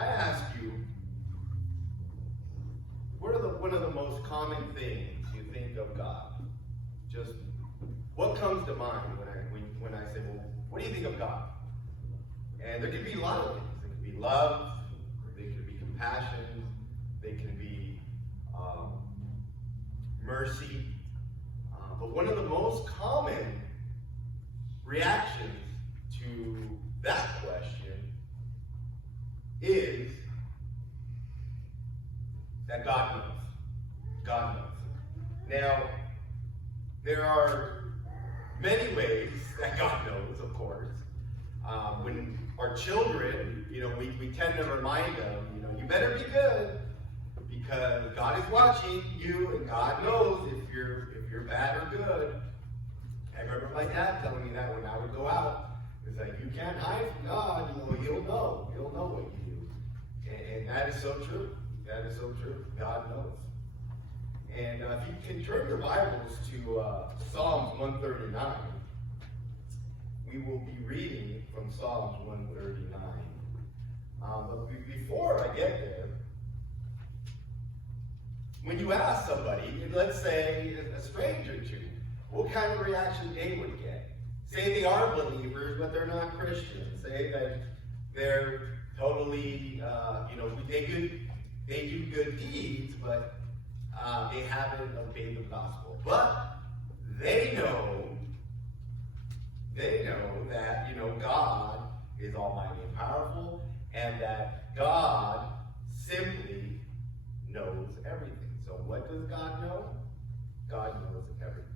I ask you, what are one of the most common things you think of God? Just what comes to mind when I say, well, what do you think of God? And there could be a lot of things. There could be love, there could be compassion, there can be mercy. But one of the most common reactions to that question is that God knows. God knows. Now, there are many ways that God knows, of course. When our children, we tend to remind them, you better be good because God is watching you and God knows if you're bad or good. I remember my dad telling me that when I would go out. It's like, you can't hide from God, He'll know. He'll know what you do. And that is so true. That is so true. God knows. And if you can turn your Bibles to Psalms 139, we will be reading from Psalms 139. But before I get there, when you ask somebody, let's say a stranger to you, what kind of reaction they would get? Say they are believers, but they're not Christians. Say that they're totally, they do good deeds, but they haven't obeyed the gospel. But they know that, God is almighty and powerful, and that God simply knows everything. So what does God know? God knows everything.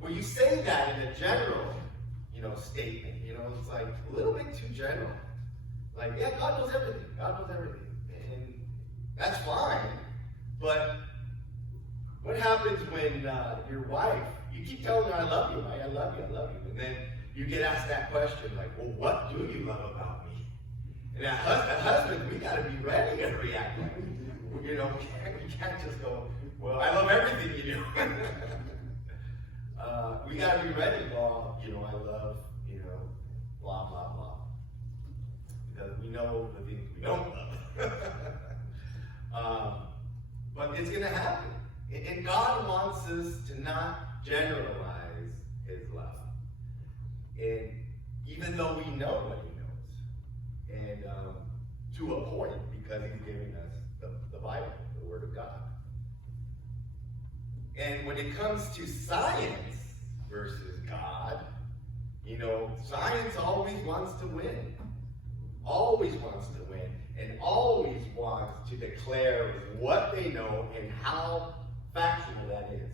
When you say that in a general, statement, it's like a little bit too general. Like, yeah, God knows everything. God knows everything. And that's fine. But what happens when your wife, you keep telling her, I love you, right? I love you. And then you get asked that question, like, well, what do you love about me? And as husbands, we got to be ready to react. We can't just go, well, I love everything you do. We got to be ready. Well, I love, blah, blah, blah. Because we know the things we don't love. But it's going to happen. And God wants us to not generalize His love. And even though we know what He knows. And to a point, because He's giving us the Bible, the Word of God. And when it comes to science versus God, science always wants to win. Always wants to win. And always wants to declare what they know and how factual that is.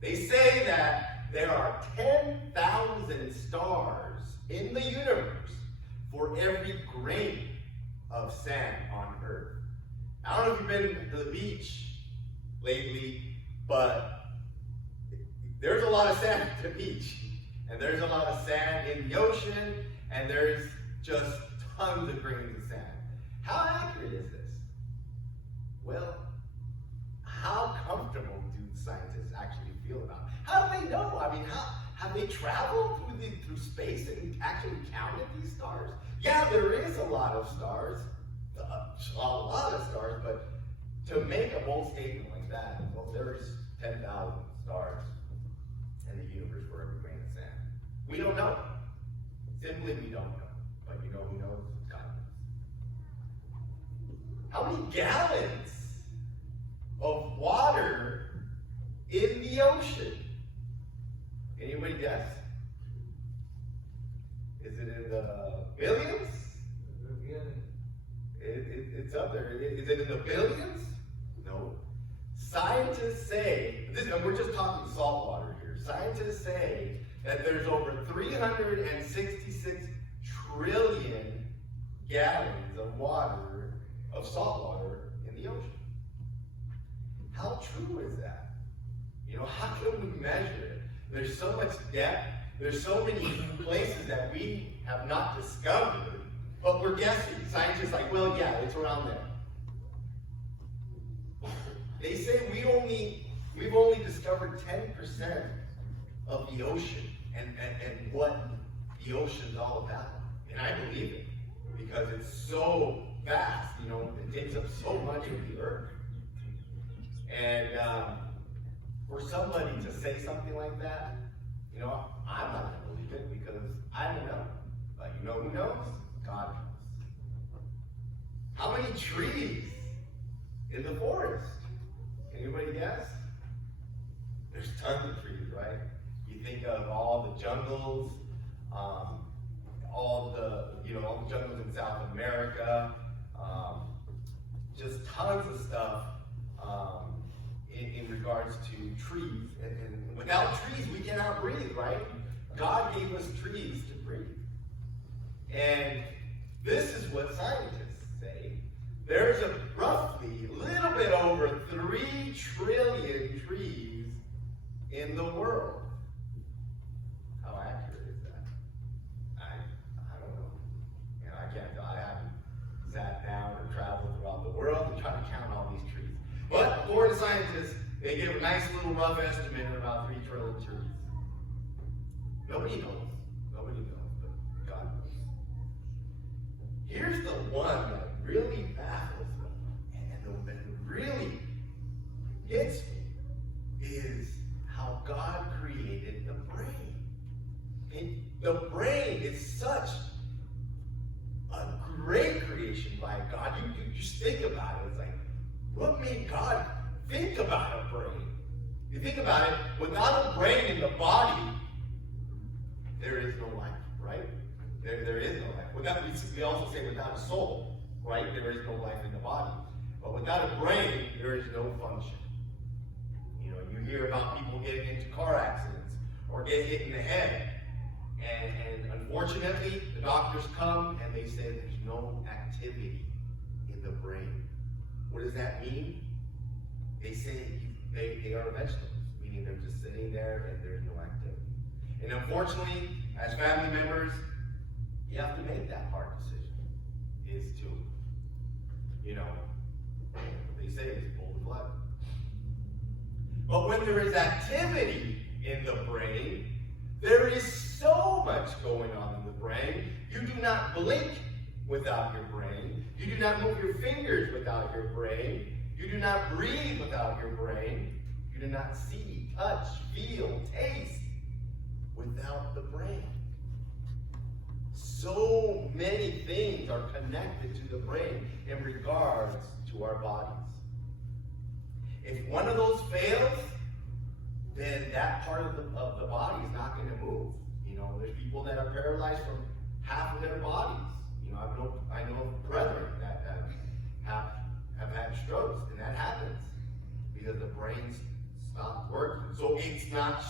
They say that there are 10,000 stars in the universe for every grain of sand on Earth. I don't know if you've been to the beach lately, but there's a lot of sand at the beach, and there's a lot of sand in the ocean, and there's just tons of grains of sand. How accurate is this? Well, how comfortable do scientists actually feel about it? How do they know? I mean, have they traveled through space and actually counted these stars? Yeah, there is a lot of stars, but to make a bold statement like that, well, there's 10,000 stars in the universe for every grain of sand. We don't know. Simply, we don't know. But you know who knows? God knows. How many gallons of water in the ocean? Anybody guess? Is it in the billions? It's up there. Is it in the billions? No. Scientists say, and we're just talking salt water here. Scientists say that there's over 366 trillion gallons of water, of salt water in the ocean. How true is that? How can we measure it? There's so much depth. There's so many places that we have not discovered, but we're guessing. Scientists are like, well, yeah, it's around there. They say we've only discovered 10% of the ocean and what the ocean's all about. And I believe it because it's so vast, it takes up so much of the earth. And for somebody to say something like that, I'm not going to believe it because I don't know. But you know who knows? God knows. How many trees in the forest? Can anybody guess? There's tons of trees, right? You think of all the jungles, all the jungles in South America, just tons of stuff in regards to trees. And without trees, we cannot breathe, right? God gave us trees to breathe. And this is what scientists say. There's roughly a little bit over 3 trillion trees in the world. How accurate is that? I don't know. I can't tell. I haven't sat down or traveled throughout the world and tried to count all these trees. But according to scientists, they give a nice little rough estimate of about 3 trillion trees. Nobody knows. Nobody knows, but God knows. Here's the one that really baffles me and that really hits me is how God created the brain. And the brain is such a great creation by God. You just think about it. It's like, what made God think about a brain? You think about it, without a brain in the body, there is no life, right? There is no life. We also say without a soul, right? There is no life in the body. But without a brain, there is no function. You hear about people getting into car accidents or get hit in the head. And unfortunately, the doctors come and they say there's no activity in the brain. What does that mean? They say they are vegetables, meaning they're just sitting there and there's no activity. And unfortunately, as family members, you have to make that hard decision. Is to, they say is pull the plug. But when there is activity in the brain, there is so much going on in the brain. You do not blink without your brain. You do not move your fingers without your brain. You do not breathe without your brain. You do not see, touch, feel, taste without the brain. So many things are connected to the brain in regards to our bodies. If one of those fails, then that part of the body is not going to move. There's people that are paralyzed from half of their bodies. I know of brethren that have had strokes, and that happens because the brain stopped working. So it's not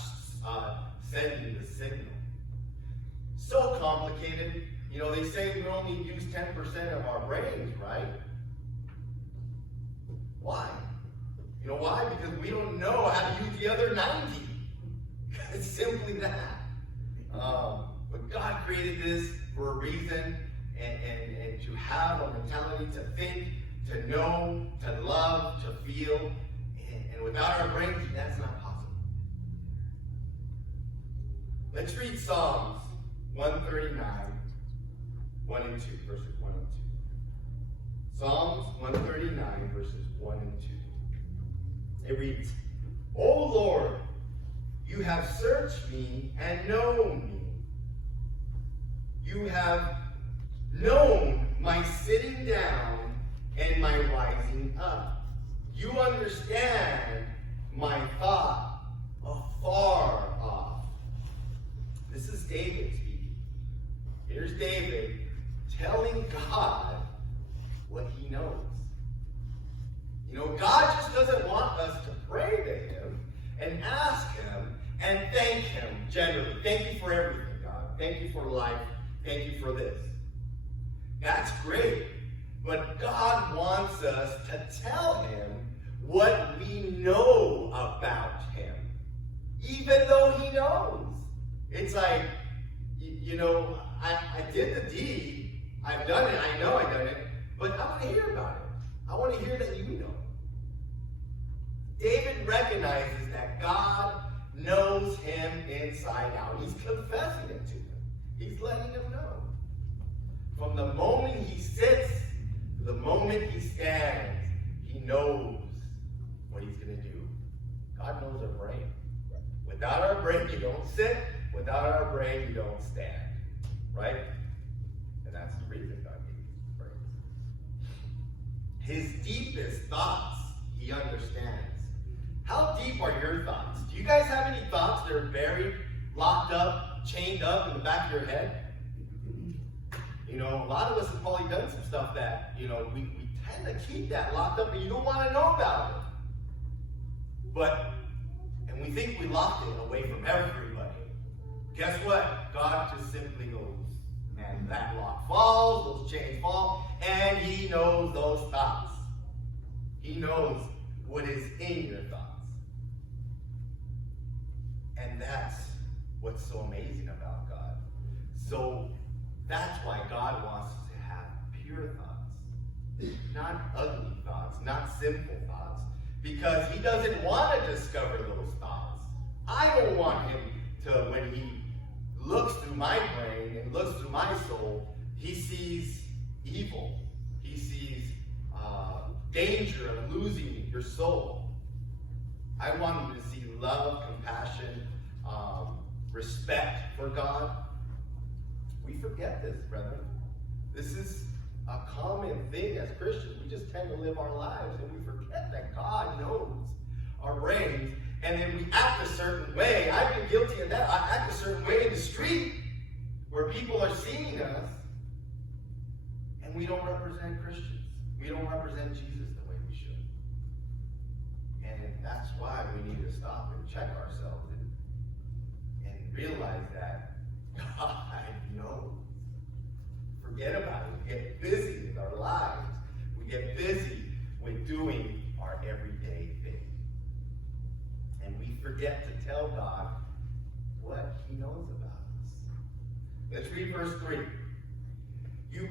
sending the signal. So complicated. They say we only use 10% of our brains, right? Why? Why? Because we don't know how to use the other 90. It's simply that. But God created this for a reason, and to have a mentality to think, to know, to love, to feel, and without our brains, that's not possible. Let's read Psalms 139, 1 and 2, verses 1 and 2. Psalms 139, verses 1 and 2. It reads, O Lord, you have searched me and known me. You have known my sitting down and my rising up. You understand my thought afar off. This is David speaking. Here's David telling God what he knows. God just doesn't want us to pray to him and ask him and thank him generally. Thank you for everything, God. Thank you for life. Thank you for this. That's great. But God wants us to tell him what we know about him, even though he knows. It's like, I did the deed. I've done it. I know I've done it. But I want to hear about it. I want to hear that you know. David recognizes that God knows him inside out. He's confessing it to him. He's letting him know. From the moment he sits to the moment he stands, he knows what he's going to do. God knows our brain. Without our brain, you don't sit. Without our brain, you don't stand. Right? And that's the reason God gave us brains. His deepest thoughts, he understands. How deep are your thoughts? Do you guys have any thoughts that are buried, locked up, chained up in the back of your head? You know, a lot of us have probably done some stuff that, you know, we tend to keep that locked up and you don't want to know about it. And we think we locked it away from everybody. Guess what? God just simply goes, and that lock falls, those chains fall, and he knows those thoughts. He knows what is in your thoughts. And that's what's so amazing about God. So that's why God wants us to have pure thoughts. Not ugly thoughts, not sinful thoughts. Because he doesn't want to discover those thoughts. I don't want him to, when he looks through my brain and looks through my soul, he sees evil. He sees danger of losing your soul. I want him to see love, compassion, respect for God. We forget this, brethren. This is a common thing as Christians. We just tend to live our lives and we forget that God knows our brains, and then we act a certain way. I've been guilty of that. I act a certain way in the street where people are seeing us, and we don't represent Christians. We don't represent Jesus the way we should. And that's why we need to stop and check ourselves and realize that God knows. Forget about it. We get busy with our lives. We get busy with doing our everyday thing. And we forget to tell God what he knows about us. Let's read verse 3. You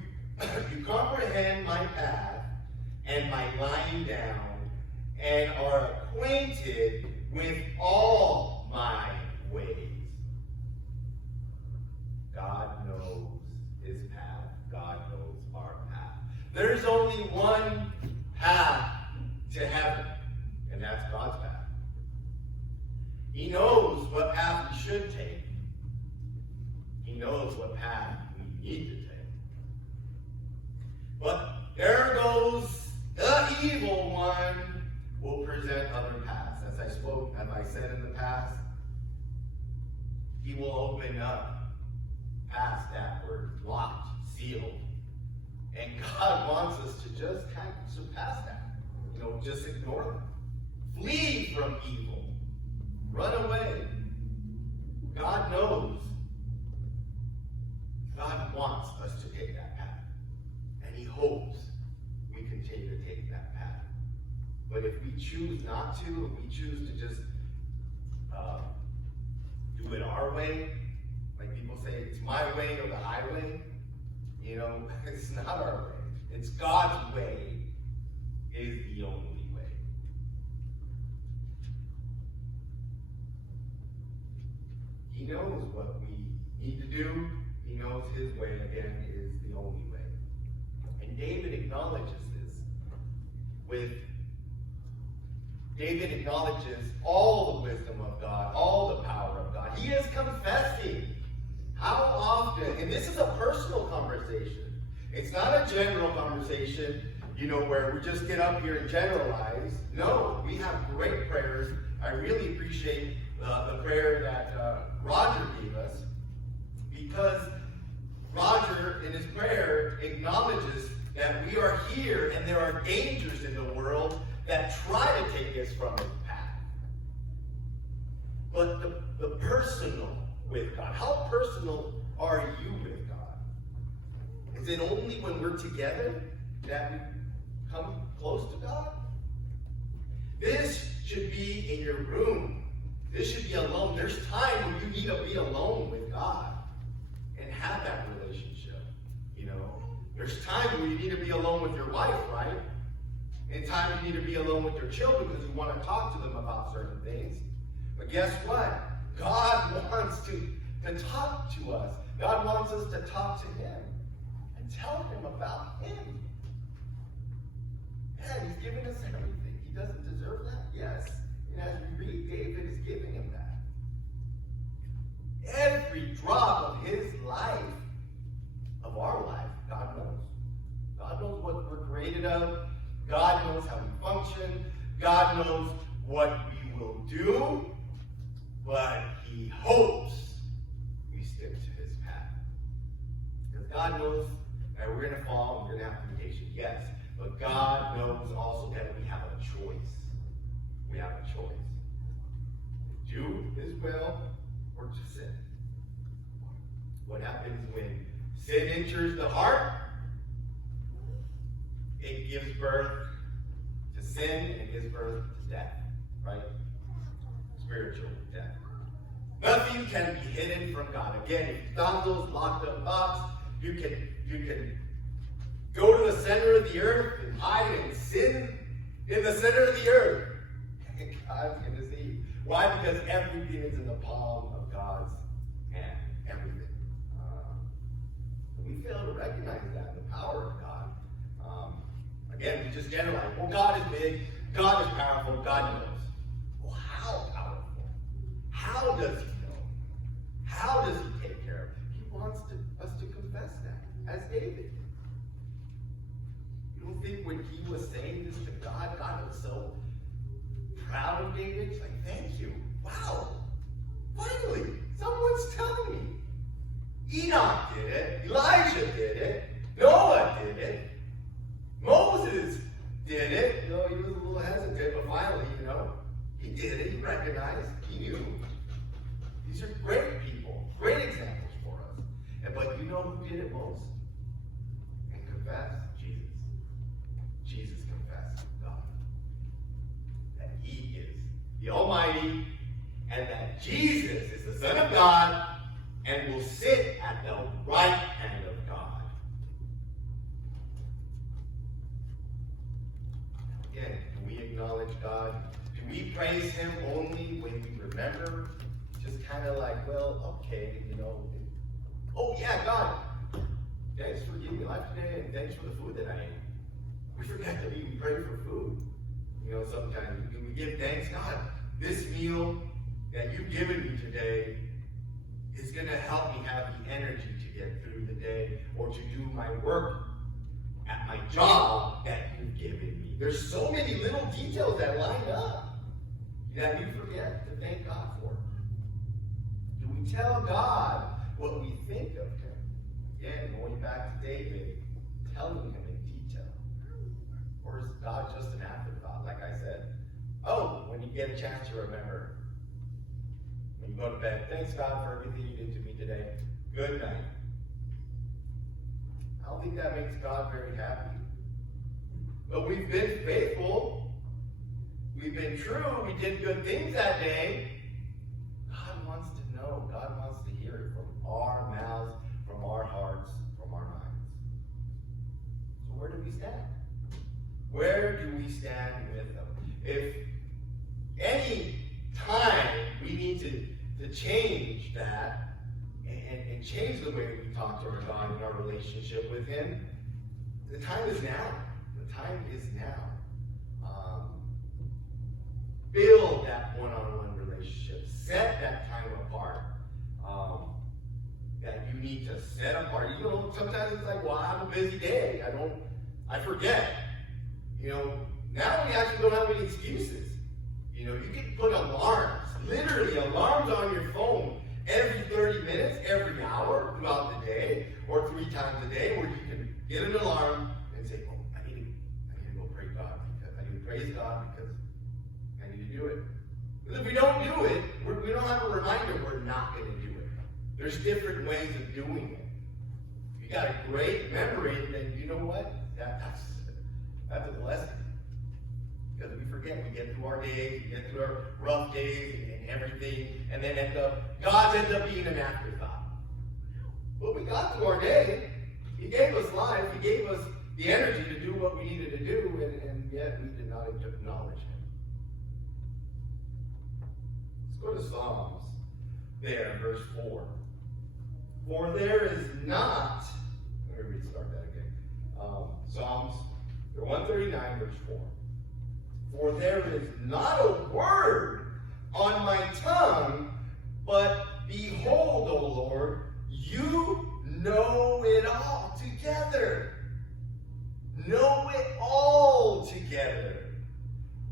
comprehend my path and my lying down, and are acquainted with all my ways. God knows his path. God knows our path. There's only one path to heaven, and that's God's path. He knows what path we should take. He knows what path we need to take. But there goes the evil one will present other paths. As I said in the past, he will open up paths that were locked, sealed. And God wants us to just kind of surpass that. You know, just ignore them. Flee from evil. Run away. God knows. God wants us to take that path. And he hopes we continue to take that path. But if we choose not to, if we choose to just do it our way, like people say, it's my way or the highway, you know, it's not our way. It's God's way is the only way. He knows what we need to do. He knows his way, again, is the only way. And David acknowledges this. David acknowledges all the wisdom of God, all the power of God. He is confessing. How often, and this is a personal conversation. It's not a general conversation, you know, where we just get up here and generalize. No, we have great prayers. I really appreciate the prayer that Roger gave us, because Roger, in his prayer, acknowledges that we are here and there are dangers in the world that try to take us from his path. But the personal with God, how personal are you with God? Is it only when we're together that we come close to God? This should be in your room. This should be alone. There's time when you need to be alone with God and have that relationship. You know, there's time when you need to be alone with your wife, right? And time you need to be alone with your children because you want to talk to them about certain things. But guess what? God wants to talk to us. God wants us to talk to him and tell him about him. Yeah, he's given us everything. He doesn't deserve that? Yes. And as we read, David is giving him that. Every drop of his life, of our life, God knows. God knows what we're created of. God knows how we function. God knows what we will do. But he hopes we stick to his path. Because God knows that we're going to fall and we're going to have temptation. Yes. But God knows also that we have a choice. We have a choice. To do his will or to sin. What happens when sin enters the heart? It gives birth to sin and gives birth to death. Right? Spiritual death. Nothing can be hidden from God. Again, if you found those locked up thoughts, you can go to the center of the earth and hide and sin in the center of the earth. And God's going to see you. Why? Because everything is in the palm of God's hand. Everything. We fail to recognize that, the power of God. Again, we just generalize. Well, God is big. God is powerful. God knows. Well, how powerful? How does he know? How does he take care of it? He wants us to confess that, as David. You don't think when he was saying this to God, God was so proud of David? He's like, thank you. Wow. Finally, someone's telling me. Enoch did it. Elijah did it. Noah did it. Moses did it. You know, he was a little hesitant, but finally, he did it. He recognized. He knew. These are great people. Great examples for us. But you know who did it most? And confessed? Jesus. Jesus confessed God. That he is the Almighty, and that Jesus is the Son of God, and will sit at the right hand of God. Again, do we acknowledge God? Do we praise him only when we remember? Just kind of like, well, okay, oh yeah, God, thanks for giving me life today, and thanks for the food that I ate. We forget that we pray for food. Sometimes we give thanks. God, this meal that you've given me today is going to help me have the energy to get through the day or to do my work at my job that you've given me. There's so many little details that line up that we forget to thank God for. Do we tell God what we think of him? Again, going back to David, telling him in detail. Or is God just an afterthought, like I said? Oh, when you get a chance to remember. When you go to bed, thanks God for everything you did to me today. Good night. I don't think that makes God very happy. But we've been faithful. We've been true. We did good things that day. God wants to know. God wants to hear it from our mouths, from our hearts, from our minds. So where do we stand? Where do we stand with them? If any time we need to change that and change the way we talk to our God and our relationship with him, the time is now. The time is now. Build that one-on-one relationship. Set that time apart. That you need to set apart. Sometimes it's like, well, I have a busy day. I forget. Now we actually don't have any excuses. You can put alarms, literally alarms on your phone every 30 minutes, every hour throughout the day, or 3 times a day, where you can get an alarm and say, oh, I need to go pray God, because I need to praise God because I need to do it. Because if we don't do it, we don't have a reminder we're not going to do it. There's different ways of doing it. If you got a great memory, then you know what? That's a blessing. Because we forget, we get through our days, we get through our rough days and everything, and then God ends up being an afterthought. But we got through our day. He gave us life. He gave us the energy to do what we needed to do, and yet we did not acknowledge him. Let's go to Psalms there, verse 4. For there is not, let me restart that again. Psalms 139, verse 4. For there is not a word on my tongue, but behold, O Lord, you know it all together. Know it all together.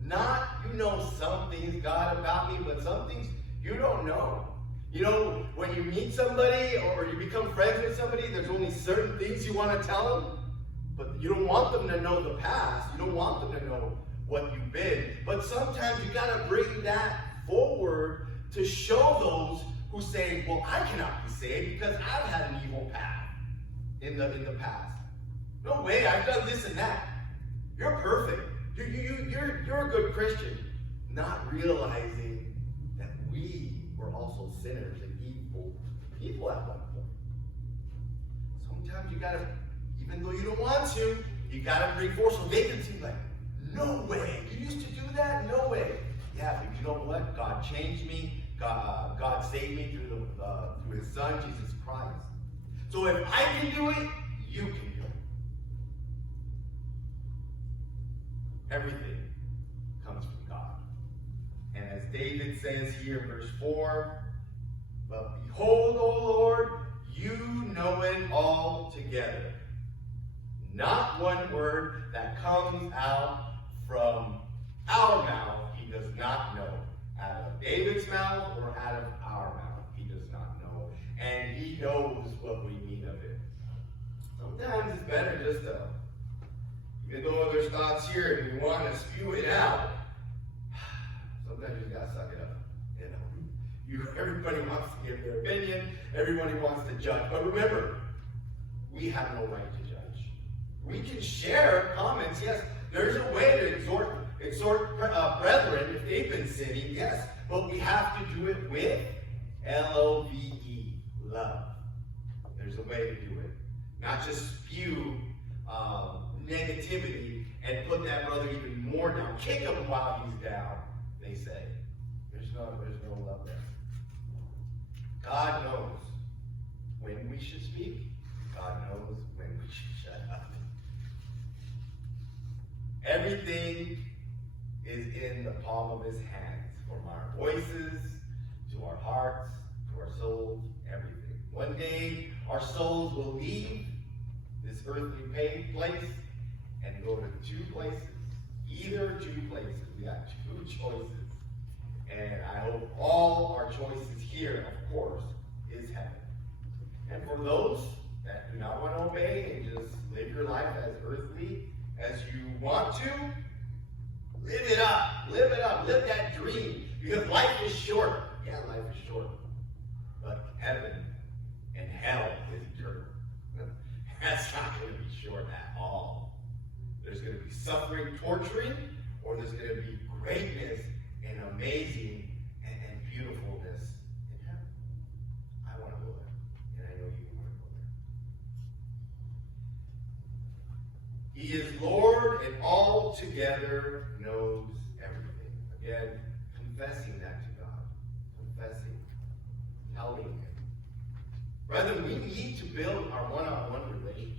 Not, you know some things, God, about me, but some things you don't know. You know, when you meet somebody or you become friends with somebody, there's only certain things you want to tell them, but you don't want them to know the past. You don't want them to know what you've been. But sometimes you got to bring that forward to show those who say, well, I cannot be saved because I've had an evil path in the past. No way, I've done this and that. You're perfect. You're a good Christian. Not realizing that we were also sinners and evil people at one point. Sometimes you gotta, even though you don't want to, you gotta bring forth so they can see, like, no way. You used to do that? No way. Yeah, but you know what? God changed me. God saved me through His Son, Jesus Christ. So if I can do it, you can do it. Everything comes from God. And as David says here in verse 4, but behold, O Lord, you know it all together. Not one word that comes out from our mouth He does not know. Out of David's mouth or out of our mouth, He does not know. And He knows what we need of it. Sometimes it's better just to, even though there's thoughts here and we want to spew it out, sometimes you just gotta suck it up. You know, everybody wants to give their opinion, everybody wants to judge. But remember, we have no right to judge. We can share comments, yes. There's a way to exhort brethren if they've been sinning, yes. But we have to do it with L-O-V-E, love. There's a way to do it. Not just spew negativity and put that brother even more down. Kick him while he's down, they say. There's no love there. God knows when we should speak. God knows when we should shut up. Everything is in the palm of His hands, from our voices to our hearts to our souls, everything. One day our souls will leave this earthly place and go to two places. Either two places. We got two choices. And I hope all our choices here, of course, is heaven. And for those that do not want to obey and just live your life as earthly as you want to, live it up. Live it up. Live that dream. Because life is short. Yeah, life is short. But heaven and hell is eternal. That's not going to be short at all. There's going to be suffering, torturing, or there's going to be greatness and amazing and beautifulness in heaven. I want to go there. And I know you want to go there. He is Lord and altogether knows everything. Again, confessing that to God. Confessing. Telling Him. Brethren, we need to build our one-on-one relationship.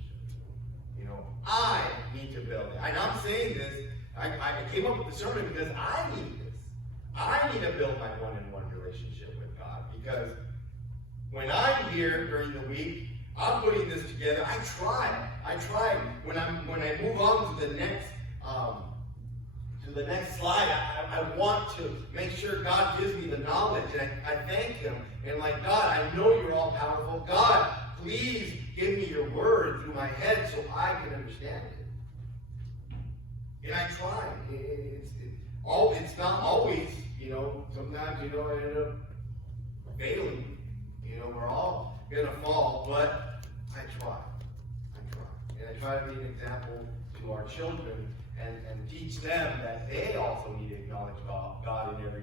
You know, I need to build it. And I'm saying this, I came up with the sermon because I need this. I need to build my one-on-one relationship with God. Because when I'm here during the week, I'm putting this together. I try. When I move on to the next slide, I want to make sure God gives me the knowledge. And I thank Him. And like, God, I know You're all powerful. God, please give me Your word through my head so I can understand it. And I try. It's not always, you know, sometimes, you know, I end up failing. You know, we're all going to fall, but I try. And I try to be an example to our children and teach them that they also need to acknowledge God in every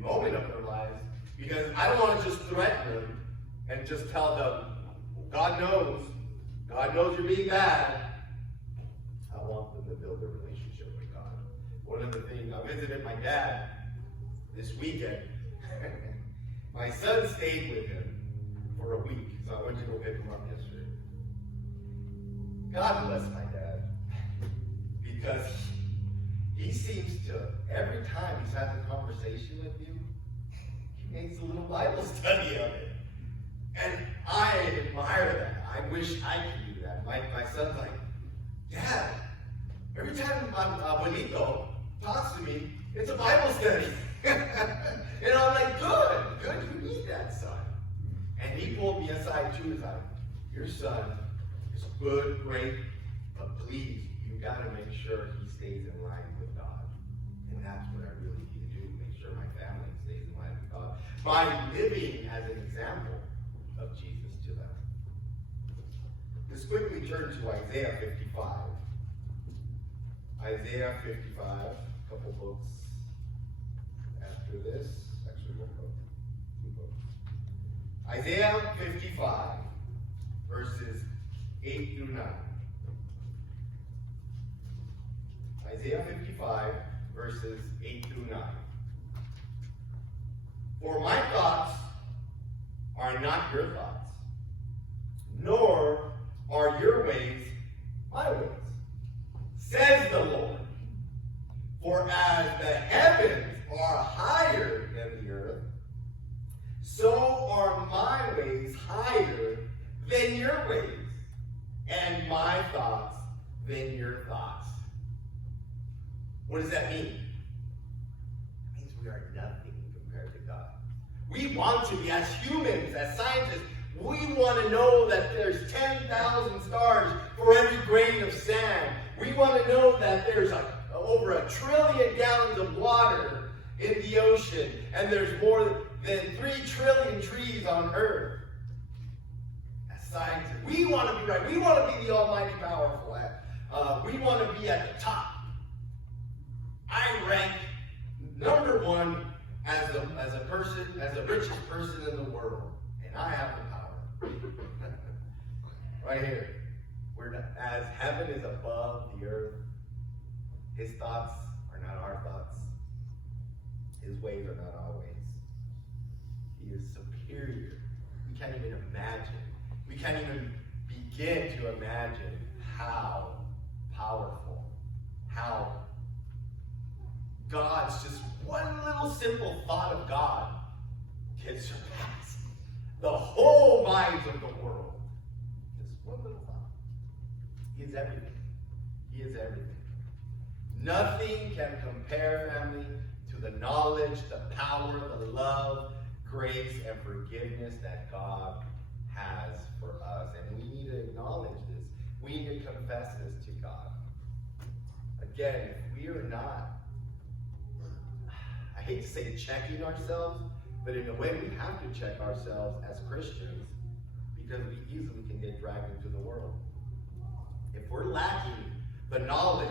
moment of their lives. Because I don't want to just threaten them and just tell them, God knows you're being bad. I want them to build a relationship with God. One of the things, I visited my dad this weekend. My son stayed with him for a week, so I went to go pick him up yesterday. God bless my dad. because he seems to, every time he's having a conversation with you, he makes a little Bible study of it. And I admire that. I wish I could do that. My son's like, Dad, every time Abuelito talks to me, it's a Bible study. And I'm like, good, you need that, son. And he pulled me aside too. He's like, your son is good, great, but please, you got to make sure he stays in line with God. And that's what I really need to do, make sure my family stays in line with God by living as an example of Jesus to them. Let's quickly turn to Isaiah 55. Isaiah 55, a couple books after this. Actually, one book, two books. Isaiah 55, verses 8 through 9. Isaiah 55, verses 8 through 9. For my thoughts are not your thoughts, nor are your ways my ways, says the Lord. For as the heavens are higher than the earth, so are my ways higher than your ways, and my thoughts than your thoughts. What does that mean? It means we are nothing compared to God. We want to be, as humans, as scientists, we want to know that there's 10,000 stars for every grain of sand. We want to know that there's over 1 trillion gallons of water in the ocean, and there's more than 3 trillion trees on Earth. As scientists, we want to be right. We want to be the almighty powerful. We want to be at the top. I rank number one as a person, as the richest person in the world, and I have the power. Right here. As heaven is above the earth, his thoughts are not our thoughts. His ways are not our ways. He is superior. We can't even imagine. We can't even begin to imagine how powerful, how God's just one little simple thought of God can surpass the whole minds of the world. Just one little thought. He is everything. He is everything. Nothing can compare, family, to the knowledge, the power, the love, grace, and forgiveness that God has for us. And we need to acknowledge this. We need to confess this to God. Again, if we are not, I hate to say checking ourselves, but in a way we have to check ourselves as Christians because we easily can get dragged into the world. If we're lacking the knowledge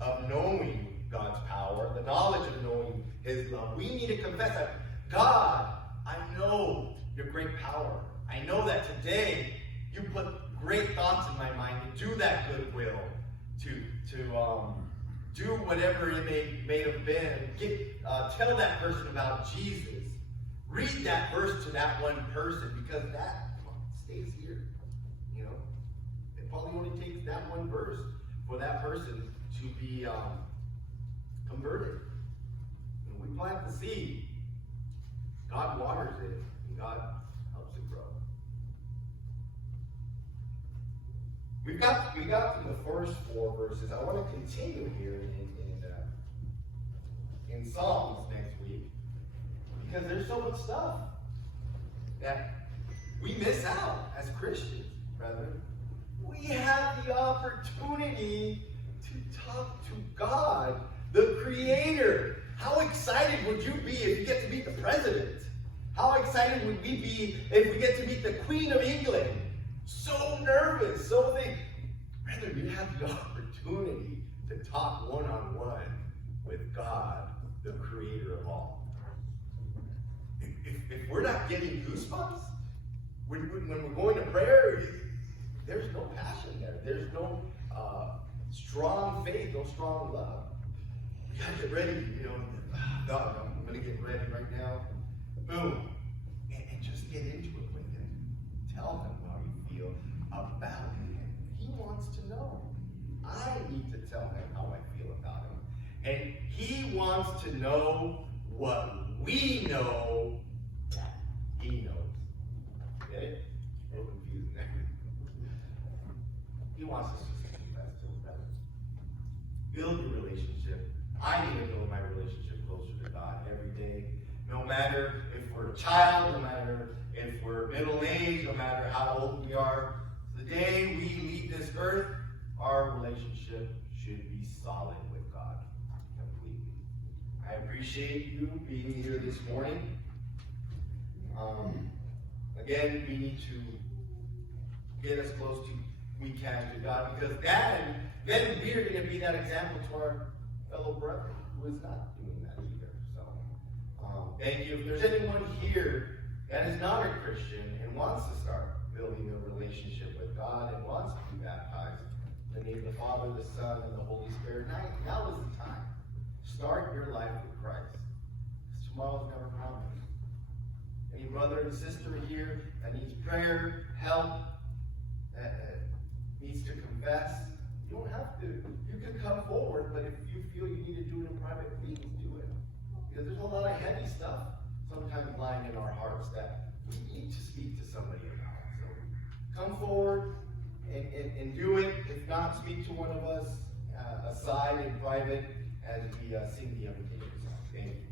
of knowing God's power, the knowledge of knowing his love, we need to confess that, God, I know your great power. I know that today you put great thoughts in my mind to do that goodwill, to do whatever it may have been. Tell that person about Jesus. Read that verse to that one person because that stays here. You know, it probably only takes that one verse for that person to be converted. When we plant the seed, God waters it and God helps it grow. We got to the first 4 verses. I want to continue here in Psalms next week because there's so much stuff that we miss out as Christians, brethren. We have the opportunity to talk to God, the Creator. How excited would you be if you get to meet the President? How excited would we be if we get to meet the Queen of England? So nervous, so they, brethren, you have the opportunity to talk one-on-one with God, the Creator of all. If we're not getting goosebumps, when we're going to prayer, there's no passion there. There's no strong faith, no strong love. We gotta get ready, God, I'm gonna get ready right now. Boom. And just get into it with him. Tell him how you feel about him. He wants to know. I need to tell him how I wants to know what we know that he knows. Get it? A little confusing there. He wants us just to confess to him better. Build your relationship. I need to build my relationship closer to God every day. No matter if we're a child, no matter if we're middle-aged, no matter how old we are, the day we leave this earth, our relationship should be solid with God completely. I appreciate you being here this morning. Again, we need to get as close to we can to God, because then we are going to be that example to our fellow brother who is not doing that either. So, thank you. If there's anyone here that is not a Christian and wants to start building a relationship with God and wants to be baptized in the name of the Father, the Son, and the Holy Spirit, now is the time. Start your life with Christ. Because tomorrow's never promised. Any brother and sister here that needs prayer, help, that needs to confess, you don't have to. You can come forward, but if you feel you need to do it in private, please do it. Because there's a lot of heavy stuff sometimes lying in our hearts that we need to speak to somebody about. So come forward and do it. If not, speak to one of us aside in private as we sing the invitation song. Thank you.